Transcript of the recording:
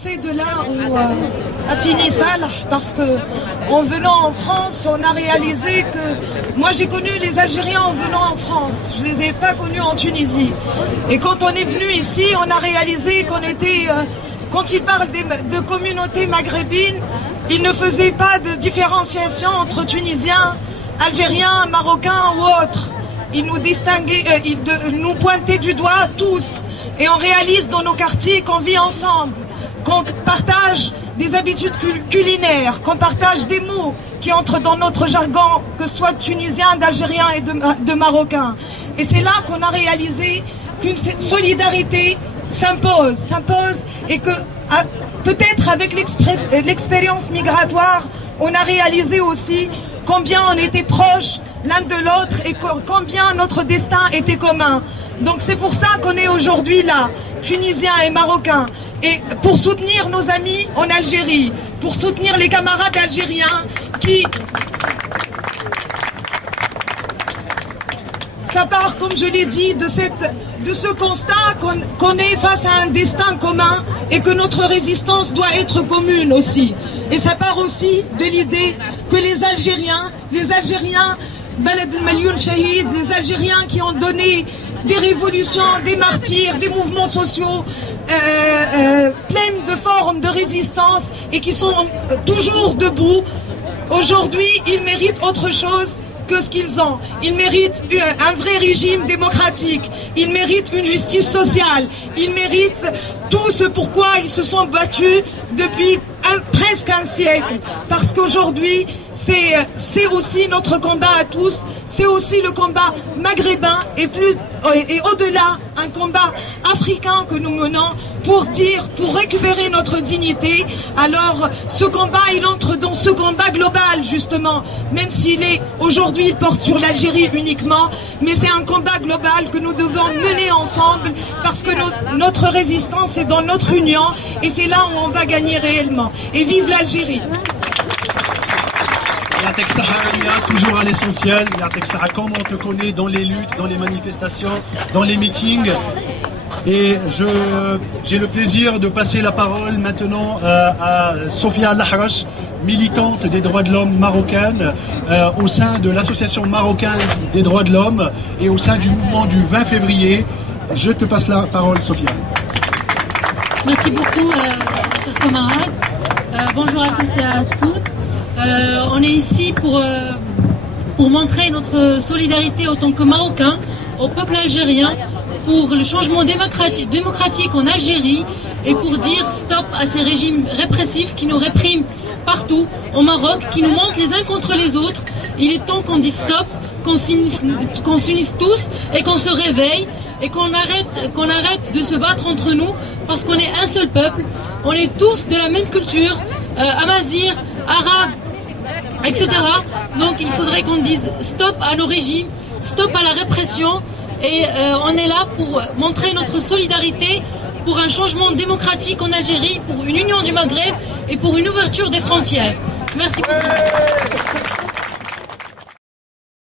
C'est de là où a fini Salah, parce que en venant en France, on a réalisé que moi j'ai connu les Algériens en venant en France, je les ai pas connus en Tunisie. Et quand on est venu ici, on a réalisé qu'on était, quand ils parlent de communautés maghrébines, ils ne faisaient pas de différenciation entre Tunisiens, Algériens, Marocains ou autres. Ils nous distinguaient, ils nous pointaient du doigt tous. Et on réalise dans nos quartiers qu'on vit ensemble, qu'on partage des habitudes culinaires, qu'on partage des mots qui entrent dans notre jargon, que ce soit tunisien, d'algérien et de marocain. Et c'est là qu'on a réalisé qu'une solidarité s'impose et que peut-être avec l'expérience migratoire, on a réalisé aussi combien on était proches l'un de l'autre et combien notre destin était commun. Donc c'est pour ça qu'on est aujourd'hui là, Tunisiens et Marocains, et pour soutenir nos amis en Algérie, pour soutenir les camarades algériens qui... Ça part, comme je l'ai dit, de ce constat qu'on est face à un destin commun et que notre résistance doit être commune aussi. Et ça part aussi de l'idée que les Algériens, Balad al-Malioun Shahid, les Algériens qui ont donné des révolutions, des martyrs, des mouvements sociaux pleins de formes de résistance et qui sont toujours debout, aujourd'hui ils méritent autre chose que ce qu'ils ont. Ils méritent un vrai régime démocratique, ils méritent une justice sociale, ils méritent tout ce pourquoi ils se sont battus depuis presque un siècle. Parce qu'aujourd'hui, c'est aussi notre combat à tous, c'est aussi le combat maghrébin et au-delà, un combat africain que nous menons pour récupérer notre dignité. Alors ce combat, il entre dans ce combat global justement, même s'il est aujourd'hui, il porte sur l'Algérie uniquement, mais c'est un combat global que nous devons mener ensemble parce que notre résistance est dans notre union et c'est là où on va gagner réellement. Et vive l'Algérie! Yatek Sahara, toujours à l'essentiel. Yatek Sahara, comme on te connaît dans les luttes, dans les manifestations, dans les meetings. Et j'ai le plaisir de passer la parole maintenant à Sofia Lahrache, militante des droits de l'homme marocaine au sein de l'association marocaine des droits de l'homme et au sein du mouvement du 20 février. Je te passe la parole, Sofia. Merci beaucoup, chers camarades. Bonjour à tous et à toutes. On est ici pour montrer notre solidarité en tant que Marocains au peuple algérien pour le changement démocratique en Algérie et pour dire stop à ces régimes répressifs qui nous répriment partout au Maroc, qui nous montent les uns contre les autres. Il est temps qu'on dise stop, qu'on s'unisse tous et qu'on se réveille et qu'on arrête de se battre entre nous parce qu'on est un seul peuple, on est tous de la même culture, amazigh, arabe, etc. Donc il faudrait qu'on dise stop à nos régimes, stop à la répression et on est là pour montrer notre solidarité pour un changement démocratique en Algérie, pour une union du Maghreb et pour une ouverture des frontières. Merci beaucoup.